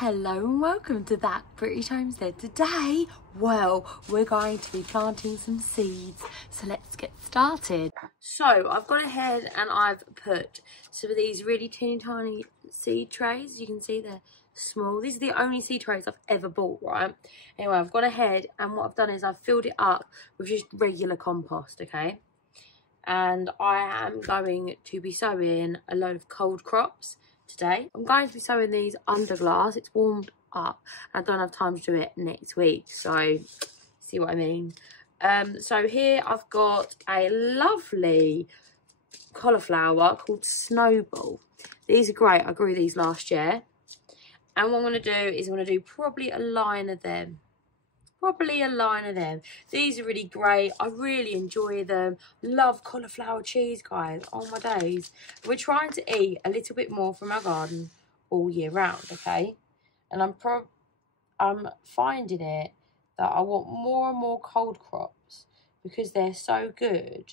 Hello and welcome to That British Homestead. Today, well, we're going to be planting some seeds. So let's get started. So I've gone ahead and I've put some of these really teeny tiny seed trays. You can see they're small. These are the only seed trays I've ever bought, right? Anyway, I've gone ahead and what I've done is I've filled it up with just regular compost, okay? And I am going to be sowing a load of cold crops today. I'm going to be sowing these under glass. It's warmed up. I don't have time to do it next week, so see what I mean. So here I've got a lovely cauliflower called Snowball. These are great. I grew these last year. And what I'm going to do is I'm going to do probably a line of them. These are really great. I really enjoy them. Love cauliflower cheese, guys. Oh my days. We're trying to eat a little bit more from our garden all year round, okay? And I'm finding it that I want more and more cold crops because they're so good.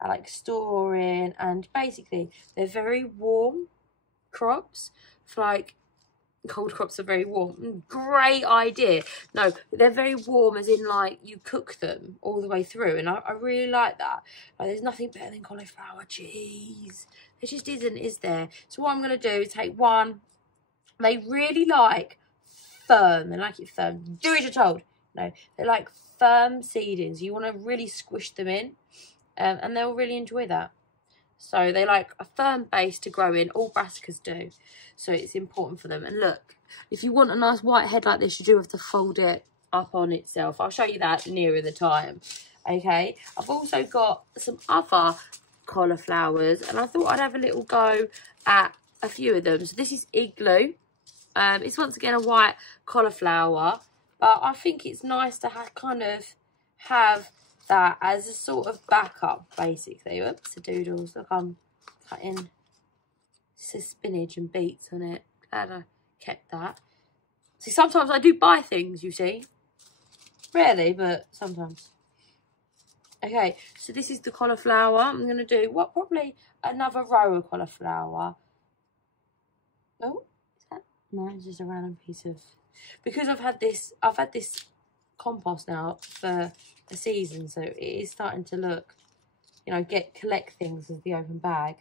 I like storing, and basically they're very warm crops. For like, cold crops are very warm. Great idea. No, they're very warm as in like you cook them all the way through, and I really like that. Like, there's nothing better than cauliflower cheese. There just isn't, is there? So what I'm going to do is take one. They really like firm. They like it firm. Do as you're told. No, they like firm seedings. You want to really squish them in, and they'll really enjoy that. So they like a firm base to grow in. All brassicas do. So it's important for them. And look, if you want a nice white head like this, you do have to fold it up on itself. I'll show you that nearer the time. Okay. I've also got some other cauliflowers, and I thought I'd have a little go at a few of them. So this is Igloo. It's once again a white cauliflower, but I think it's nice to have that as a sort of backup, basically. Oops, the doodles. Look, I'm cutting spinach and beets on it. Glad I kept that. See, sometimes I do buy things, you see. Rarely, but sometimes. Okay, so this is the cauliflower. I'm going to do, probably another row of cauliflower. Oh, is that? No, it's just a random piece of... Because I've had this compost now for a season, so it is starting to look, you know, collect things as the open bag.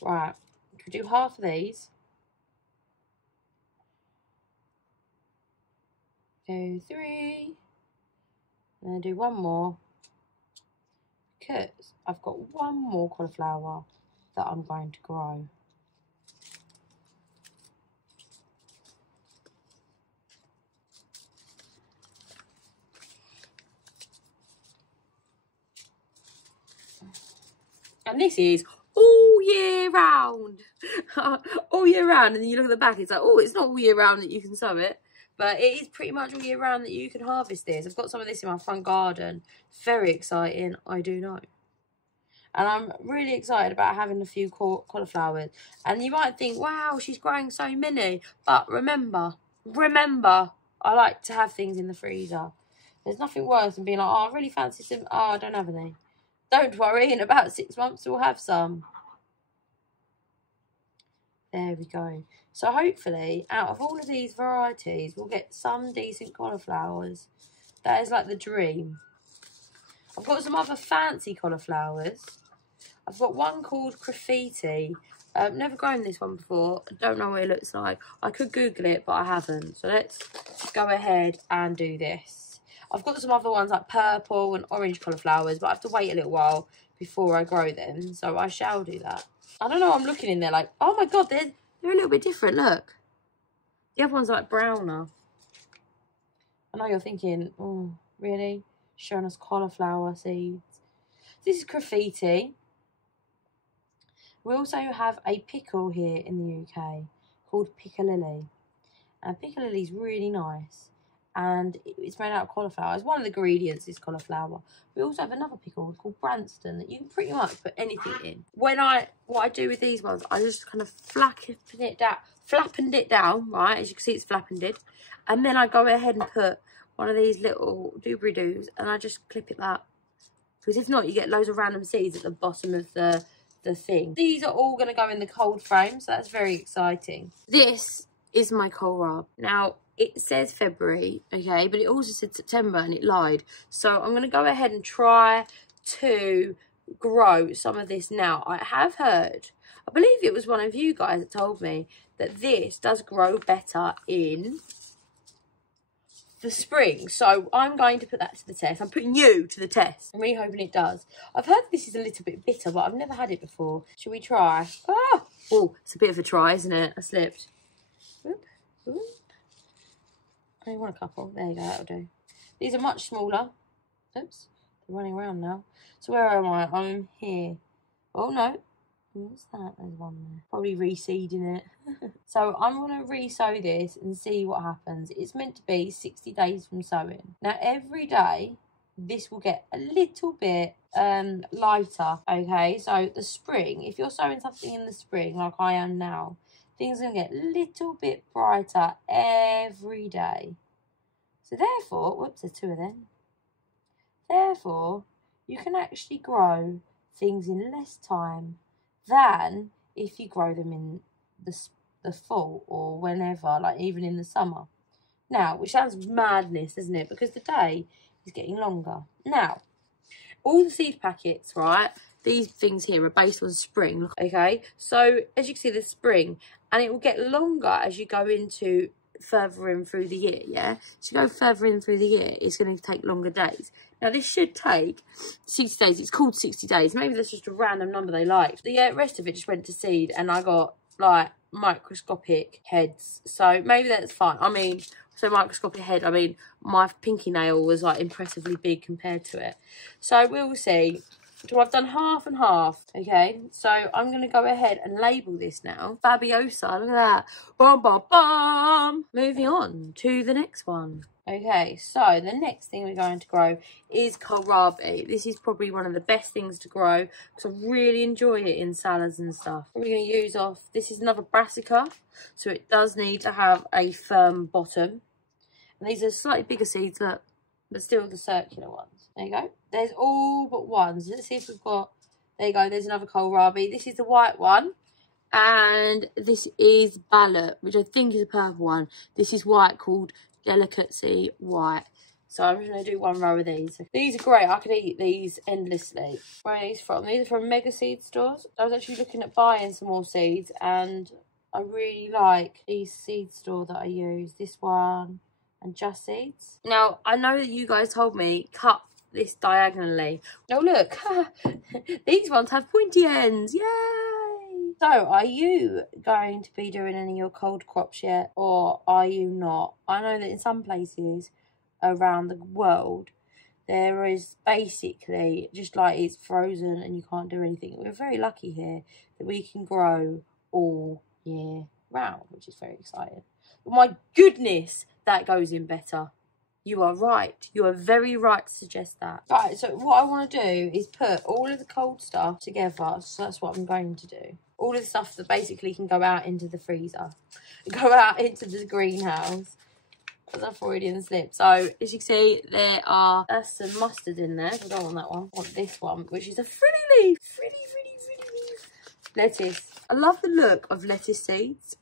Right, we do half of these. 2, 3, and then do one more because I've got one more cauliflower that I'm going to grow. And this is all year round. All year round. And then you look at the back, it's like, oh, it's not all year round that you can sow it. But it is pretty much all year round that you can harvest this. I've got some of this in my front garden. Very exciting, I do know. And I'm really excited about having a few cauliflowers. And you might think, wow, she's growing so many. But remember, I like to have things in the freezer. There's nothing worse than being like, oh, I really fancy some. Oh, I don't have any. Don't worry, in about 6 months we'll have some. There we go. So hopefully, out of all of these varieties, we'll get some decent cauliflowers. That is like the dream. I've got some other fancy cauliflowers. I've got one called Graffiti. Never grown this one before. I don't know what it looks like. I could Google it, but I haven't. So let's go ahead and do this. I've got some other ones like purple and orange cauliflowers, but I have to wait a little while before I grow them. So I shall do that. I don't know, I'm looking in there like, oh my God, they're a little bit different, look. The other one's like browner. I know you're thinking, oh, really? Showing us cauliflower seeds. This is Graffiti. We also have a pickle here in the UK called Piccalilli. And Piccalilli's really nice. And it's made out of cauliflower. It's one of the ingredients is cauliflower. We also have another pickle called Branston that you can pretty much put anything in. What I do with these ones, I just kind of flattened it down, right? As you can see, it's flappended. And then I go ahead and put one of these little doobly-doos and I just clip it up. Because if not, you get loads of random seeds at the bottom of the thing. These are all going to go in the cold frame, so that's very exciting. This is my kohlrabi. Now, it says February, okay, but it also said September and it lied. So I'm going to go ahead and try to grow some of this now. I have heard, I believe it was one of you guys that told me that this does grow better in the spring. So I'm going to put that to the test. I'm putting you to the test. I'm really hoping it does. I've heard this is a little bit bitter, but I've never had it before. Should we try? Ah! Oh, it's a bit of a try, isn't it? I slipped. Oop, oop. I only want a couple. There you go, that'll do. These are much smaller. Oops, they're running around now. So where am I? I'm here. Oh no. What's that? There's one there. Probably reseeding it. So I'm going to re-sow this and see what happens. It's meant to be 60 days from sowing. Now every day this will get a little bit lighter, okay? So the spring, if you're sowing something in the spring like I am now, things are going to get a little bit brighter every day. So therefore, whoops, there's two of them. Therefore, you can actually grow things in less time than if you grow them in the fall or whenever, like even in the summer. Now, which sounds madness, doesn't it? Because the day is getting longer. Now, all the seed packets, right? These things here are based on spring, okay? So, as you can see, the spring, and it will get longer as you go into further in through the year, yeah? So, you go further in through the year, it's going to take longer days. Now, this should take 60 days. It's called 60 days. Maybe that's just a random number they liked. The rest of it just went to seed, and I got, like, microscopic heads. So, maybe that's fine. I mean, so microscopic head, I mean, my pinky nail was, like, impressively big compared to it. So, we'll see. So I've done half and half, okay? So I'm going to go ahead and label this now. Fabiosa, look at that. Bum, bum, bum. Moving on to the next one. Okay, so the next thing we're going to grow is kohlrabi. This is probably one of the best things to grow because I really enjoy it in salads and stuff. We're going to use off, this is another brassica, so it does need to have a firm bottom. And these are slightly bigger seeds, look, but still the circular ones. There you go. There's all but one. So let's see if we've got... There you go. There's another kohlrabi. This is the white one. And this is ballot, which I think is a purple one. This is white, called Delicacy White. So I'm just going to do one row of these. These are great. I could eat these endlessly. Where are these from? These are from Mega Seed Stores. I was actually looking at buying some more seeds. And I really like these seed store that I use. This one and Just Seeds. Now, I know that you guys told me cut this diagonally. Oh look, these ones have pointy ends. Yay! So are you going to be doing any of your cold crops yet, or are you not? I know that in some places around the world there is basically just like it's frozen and you can't do anything. We're very lucky here that we can grow all year round, which is very exciting. But my goodness, that goes in better. You are right. You are very right to suggest that. Right, so what I want to do is put all of the cold stuff together. So that's what I'm going to do. All of the stuff that basically can go out into the freezer. Go out into the greenhouse. Because I've already slipped. So, as you can see, there's some mustard in there. I don't want that one. I want this one, which is a frilly leaf. Frilly leaf. Lettuce. I love the look of lettuce seeds.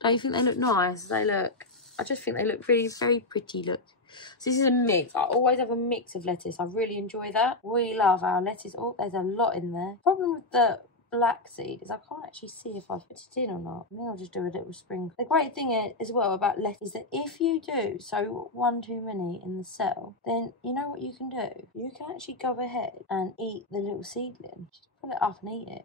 Don't you think they look nice? They look... I just think they look really, very pretty, look. So this is a mix. I always have a mix of lettuce. I really enjoy that. We love our lettuce. Oh, there's a lot in there. Problem with the black seed is I can't actually see if I've put it in or not. I think I'll just do a little sprinkle. The great thing as well about lettuce is that if you do sow one too many in the cell, then you know what you can do? You can actually go ahead and eat the little seedling. Just pull it up and eat it.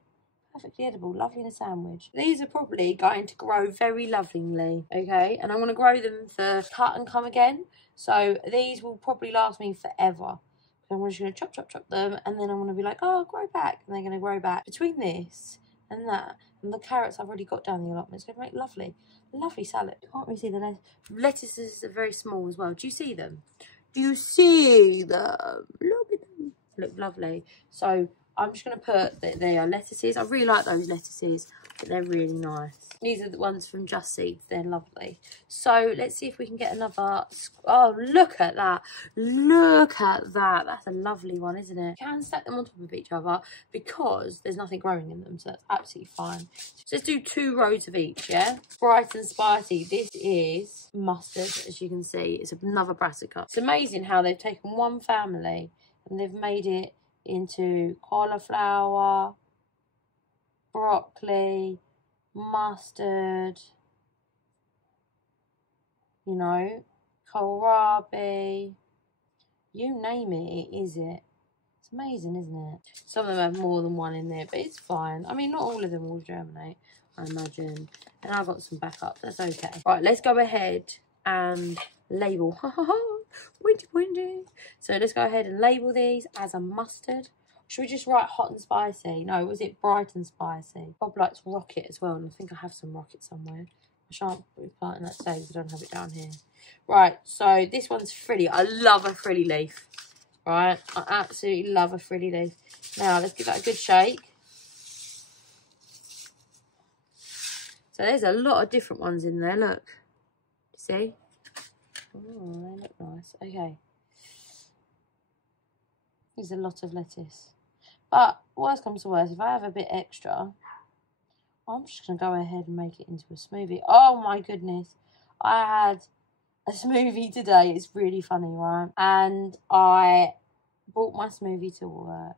Perfectly edible, lovely in a sandwich. These are probably going to grow very lovingly, okay? And I'm going to grow them for cut and come again. So these will probably last me forever. So I'm just going to chop them, and then I'm going to be like, oh, grow back. And they're going to grow back. Between this and that, and the carrots I've already got down the allotment, it's going to make lovely salad. You can't really see the lettuces are very small as well. Do you see them? Do you see them? Look at them. They look lovely. So I'm just going to put that they are lettuces. I really like those lettuces, but they're really nice. These are the ones from Just Seeds. They're lovely. So let's see if we can get another. Oh, look at that. Look at that. That's a lovely one, isn't it? You can stack them on top of each other because there's nothing growing in them. So that's absolutely fine. So let's do 2 rows of each, yeah? Bright and spicy. This is mustard, as you can see. It's another brassica. It's amazing how they've taken one family and they've made it into cauliflower, broccoli, mustard, you know, kohlrabi, you name it, it is it. It's amazing, isn't it? Some of them have more than one in there, but it's fine. I mean, not all of them will germinate, I imagine. And I've got some backup, that's okay. Right, let's go ahead and label. Windy. So let's go ahead and label these as a mustard. Should we just write hot and spicy? No, was it bright and spicy? Bob likes rocket as well, and I think I have some rocket somewhere. I shan't be planting that today because I don't have it down here. Right, so this one's frilly. I love a frilly leaf. Right, I absolutely love a frilly leaf. Now, let's give that a good shake. So there's a lot of different ones in there, look. See? Oh, they look nice. Okay. There's a lot of lettuce. But worst comes to worst, if I have a bit extra, I'm just going to go ahead and make it into a smoothie. Oh my goodness. I had a smoothie today. It's really funny, right? And I brought my smoothie to work.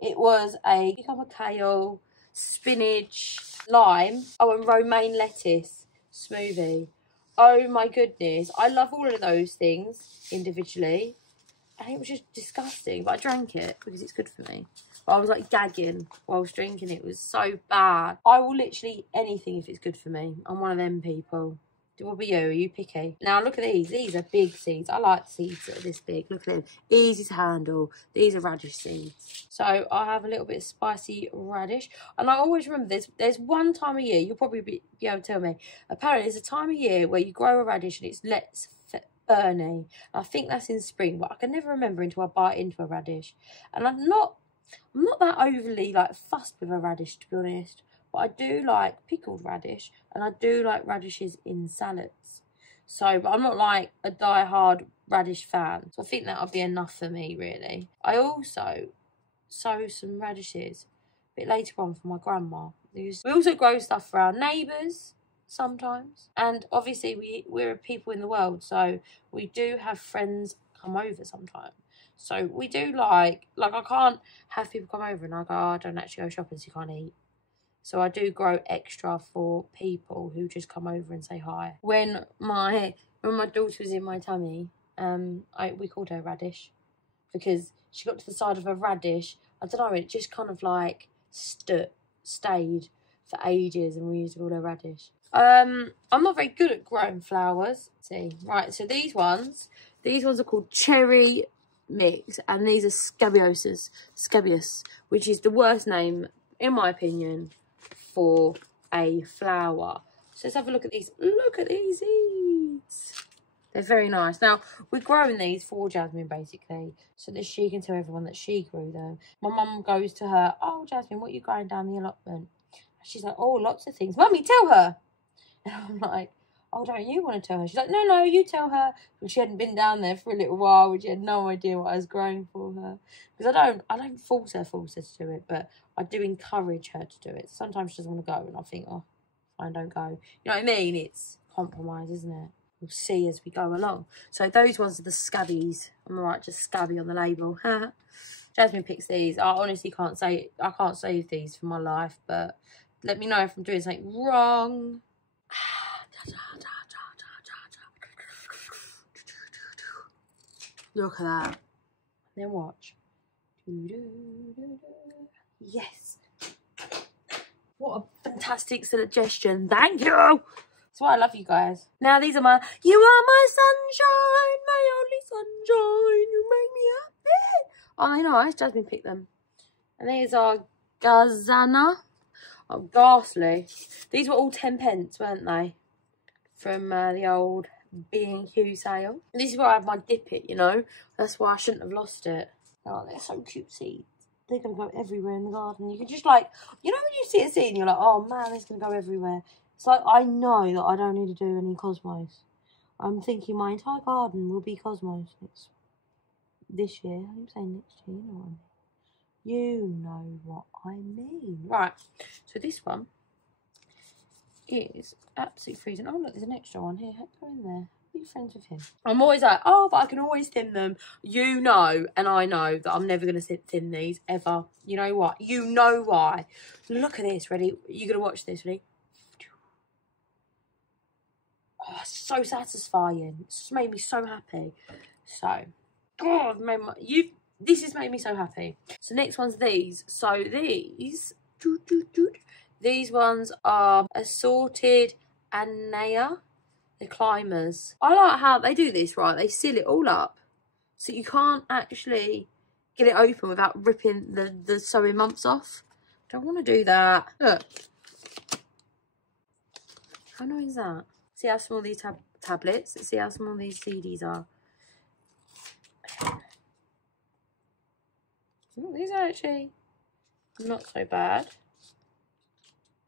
It was a cucumber, kale, spinach, lime, and romaine lettuce smoothie. Oh my goodness. I love all of those things individually. And it was just disgusting. But I drank it because it's good for me. But I was like gagging whilst drinking it. It was so bad. I will literally eat anything if it's good for me. I'm one of them people. What about you? Are you picky? Now look at these. These are big seeds. I like seeds that are this big. Look at them. Easy to handle. These are radish seeds. So I have a little bit of spicy radish. And I always remember there's one time a year, you'll probably be able to tell me. Apparently there's a time of year where you grow a radish and it's less burny. I think that's in spring, but I can never remember until I bite into a radish. And I'm not that overly like fussed with a radish, to be honest. But I do like pickled radish, and I do like radishes in salads. So, but I'm not like a die-hard radish fan. So I think that'll be enough for me, really. I also sow some radishes a bit later on for my grandma. We also grow stuff for our neighbours sometimes. And obviously we're people in the world, so we do have friends come over sometimes. So we do like I can't have people come over and I go, oh, I don't actually go shopping so you can't eat. So I do grow extra for people who just come over and say hi. When my daughter was in my tummy, we called her Radish because she got to the side of a radish. I don't know, it just kind of like stayed for ages, and we used to call her Radish. I'm not very good at growing flowers. Let's see, right, so these ones are called Cherry Mix, and these are scabious, which is the worst name, in my opinion, for a flower. So let's have a look at these. Look at these seeds. They're very nice. Now, we're growing these for Jasmine, basically, so that she can tell everyone that she grew them. My mum goes to her, oh, Jasmine, what are you growing down the allotment? She's like, oh, lots of things. Mummy, tell her. And I'm like, oh, don't you want to tell her? She's like, no, you tell her. But she hadn't been down there for a little while, and she had no idea what I was growing for her. Because I don't force her to do it, but I do encourage her to do it. Sometimes she doesn't want to go, and I think, oh, fine, don't go. You know what I mean? It's compromise, isn't it? We'll see as we go along. So those ones are the scabbies. I'm right, just scabby on the label. Jasmine picks these. I honestly can't save these for my life, but let me know if I'm doing something wrong. Look at that. Then watch. Yes. What a fantastic suggestion. Thank you. That's why I love you guys. Now these are you are my sunshine, my only sunshine. You make me happy. Oh, I know. Jasmine picked them. And these are Gazana. Oh, ghastly. These were all 10p, weren't they? From the old B&Q sale. And this is where I have my dip it, you know. That's why I shouldn't have lost it. Oh, they're so cute seeds. They're going to go everywhere in the garden. You can just like, you know when you see a seed and you're like, oh man, it's going to go everywhere. It's like, I know that I don't need to do any cosmos. I'm thinking my entire garden will be cosmos this year. I keep saying next year, you know what I mean. Right, so this one is absolutely freezing. Oh look, there's an extra one here. Go in there. Be friends with him. I'm always like, oh, but I can always thin them. You know, and I know that I'm never going to thin these ever. You know what? You know why. Look at this. Ready? You're going to watch this. Ready? Oh, so satisfying. It's just made me so happy. So, God, this has made me so happy. So next one's these. So these ones are assorted Anea. The climbers. I like how they do this, right? They seal it all up. So you can't actually get it open without ripping the sowing months off. Don't want to do that. Look. How annoying is that? See how small these tablets? See how small these CDs are. Oh, these are actually not so bad.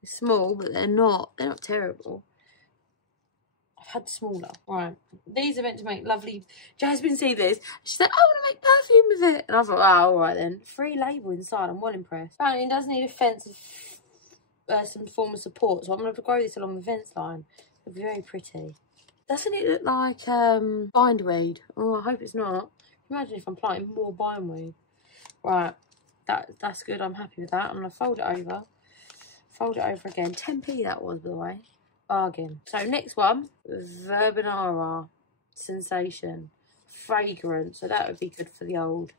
They're small, but they're not terrible. Had smaller. Right, these are meant to make lovely. Jasmine see this, she said, I want to make perfume with it, and I thought, oh, all right then. Free label inside. I'm well impressed. Apparently it does need a fence of some form of support, so I'm going to grow this along the fence line. It'll be very pretty. Doesn't it look like bindweed? Oh, I hope it's not. Imagine if I'm planting more bindweed. Right, that's good. I'm happy with that. I'm going to fold it over again. 10p that was, by the way. Bargain. So next one, Verbena Sensation, fragrant. So that would be good for the old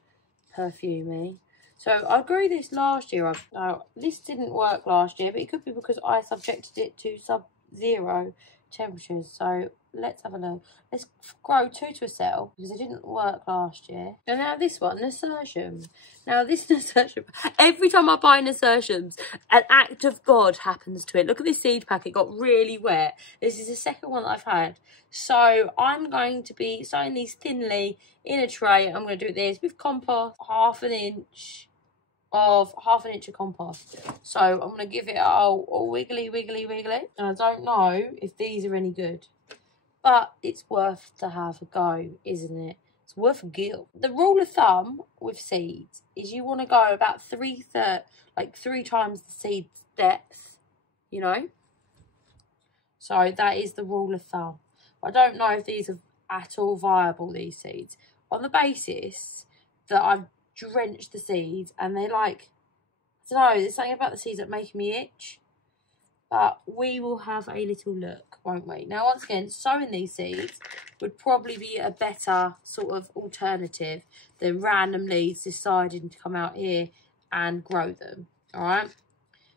perfumey. So I grew this last year. Now this didn't work last year, but it could be because I subjected it to sub-zero temperatures. So let's have a look. Let's grow 2 to a cell because it didn't work last year. And now this one, nasturtium. Now this nasturtium, every time I buy nasturtiums, an act of God happens to it. Look at this seed pack, it got really wet. This is the second one that I've had. So I'm going to be sowing these thinly in a tray. I'm going to do this with compost, half an inch of compost. So I'm going to give it a wiggly. And I don't know if these are any good, but it's worth to have a go, isn't it? It's worth a go. The rule of thumb with seeds is you want to go about 3 times the seed's depth, you know. So that is the rule of thumb. I don't know if these are at all viable, these seeds, on the basis that I've drenched the seeds and they're like, I don't know, there's something about the seeds that make me itch. But we will have a little look, won't we? Now, once again, sowing these seeds would probably be a better sort of alternative than randomly deciding to come out here and grow them, all right?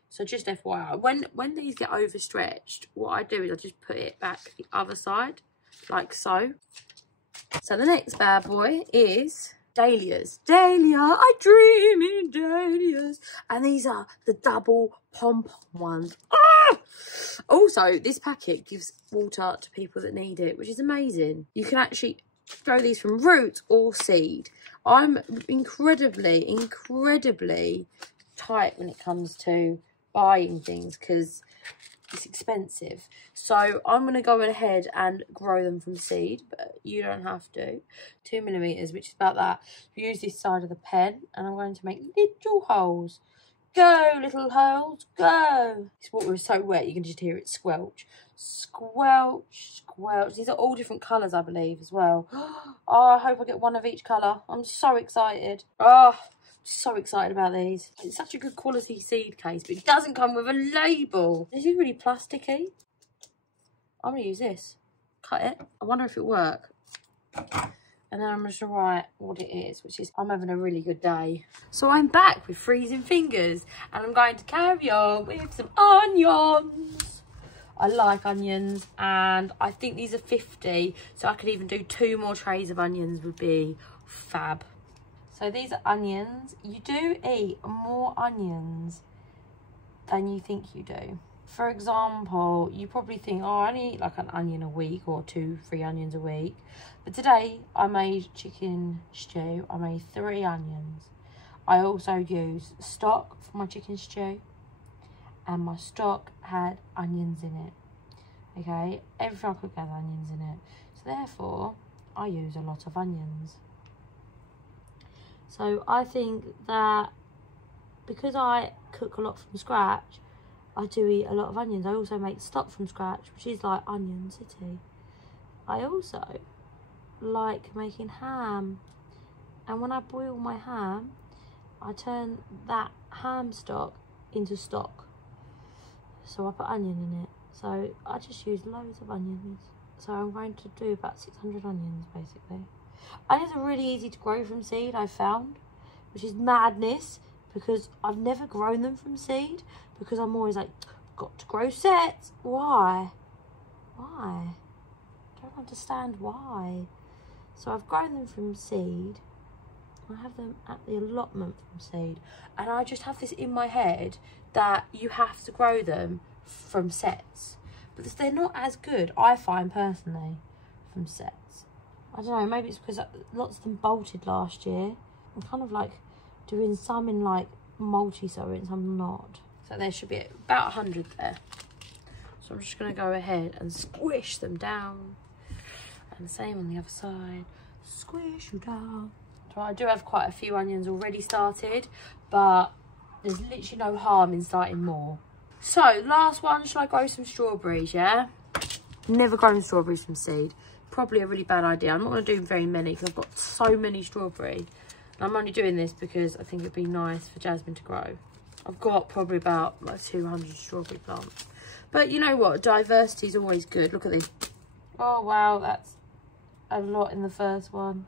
So just FYI, when these get overstretched, what I do is I just put it back the other side, like so. So the next bad boy is dahlias. Dahlia, I dream in dahlias. And these are the double pom-pom ones. Ah! Also, this packet gives water to people that need it, which is amazing. You can actually grow these from root or seed. I'm incredibly tight when it comes to buying things because it's expensive. So I'm going to go ahead and grow them from seed, but you don't have to. 2mm, which is about that. Use this side of the pen, and I'm going to make little holes. Go, little holes, go. This water is so wet, you can just hear it squelch. Squelch, squelch. These are all different colours, I believe, as well. Oh, I hope I get one of each colour. I'm so excited. Oh, so excited about these. It's such a good quality seed case, but it doesn't come with a label. This is really plasticky. I'm going to use this. Cut it. I wonder if it'll work. And then I'm just going to write what it is, which is, I'm having a really good day. So I'm back with freezing fingers, and I'm going to carry on with some onions. I like onions, and I think these are 50, so I could even do 2 more trays of onions would be fab. So these are onions. You do eat more onions than you think you do. For example, you probably think, oh, I only eat like an onion a week or 2-3 onions a week. But today I made chicken stew. I made 3 onions. I also used stock for my chicken stew, and my stock had onions in it. Okay, everything I cook has onions in it. So therefore, I use a lot of onions. So I think that because I cook a lot from scratch, I do eat a lot of onions. I also make stock from scratch, which is like Onion City. I also like making ham. And when I boil my ham, I turn that ham stock into stock. So I put onion in it. So I just use loads of onions. So I'm going to do about 600 onions, basically. Onions are really easy to grow from seed, I've found, which is madness, because I've never grown them from seed, because I'm always like, got to grow sets. Why? Why? I don't understand why. So I've grown them from seed. I have them at the allotment from seed. And I just have this in my head that you have to grow them from sets. Because they're not as good, I find personally, from sets. I don't know, maybe it's because lots of them bolted last year. I'm kind of like doing some in like multi-sowing and some not. So there should be about 100 there. So I'm just going to go ahead and squish them down. And the same on the other side. Squish you down. So I do have quite a few onions already started, but there's literally no harm in starting more. So last one, shall I grow some strawberries, yeah? Never grown strawberries from seed. Probably a really bad idea. I'm not going to do very many because I've got so many strawberries. And I'm only doing this because I think it'd be nice for Jasmine to grow. I've got probably about like 200 strawberry plants. But you know what? Diversity is always good. Look at this. Oh, wow. That's a lot in the first one.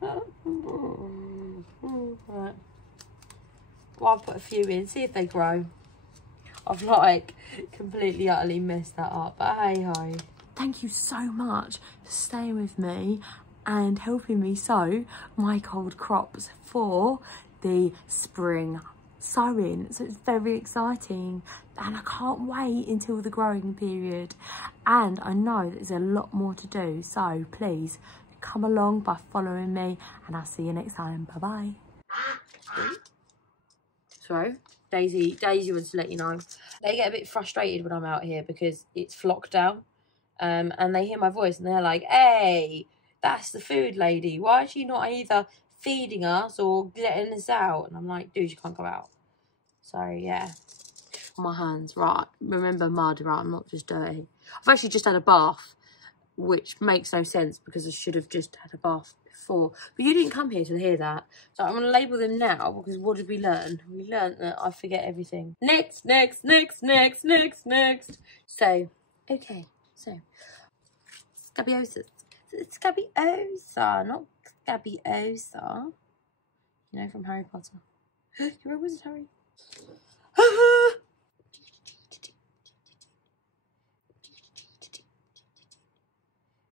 Right. Well, I'll put a few in. See if they grow. I've like completely utterly messed that up. But hey ho. Thank you so much for staying with me and helping me sow my cold crops for the spring sowing. So it's very exciting and I can't wait until the growing period, and I know there's a lot more to do, so please come along by following me and I'll see you next time. Bye bye. So Daisy wants to let you know they get a bit frustrated when I'm out here because it's flocked down, and they hear my voice and they're like, hey, that's the food lady, why is she not either feeding us or letting us out? And I'm like, dude, you can't go out. So yeah, my hands, right, remember mud, right, I'm not just dirty. I've actually just had a bath, which makes no sense because I should have just had a bath before. But you didn't come here to hear that. So I'm going to label them now because what did we learn? We learned that I forget everything. Next. So, okay. So, scabiosas. It's scabiosa, not scabiosa. You know, from Harry Potter. You're a wizard, Harry.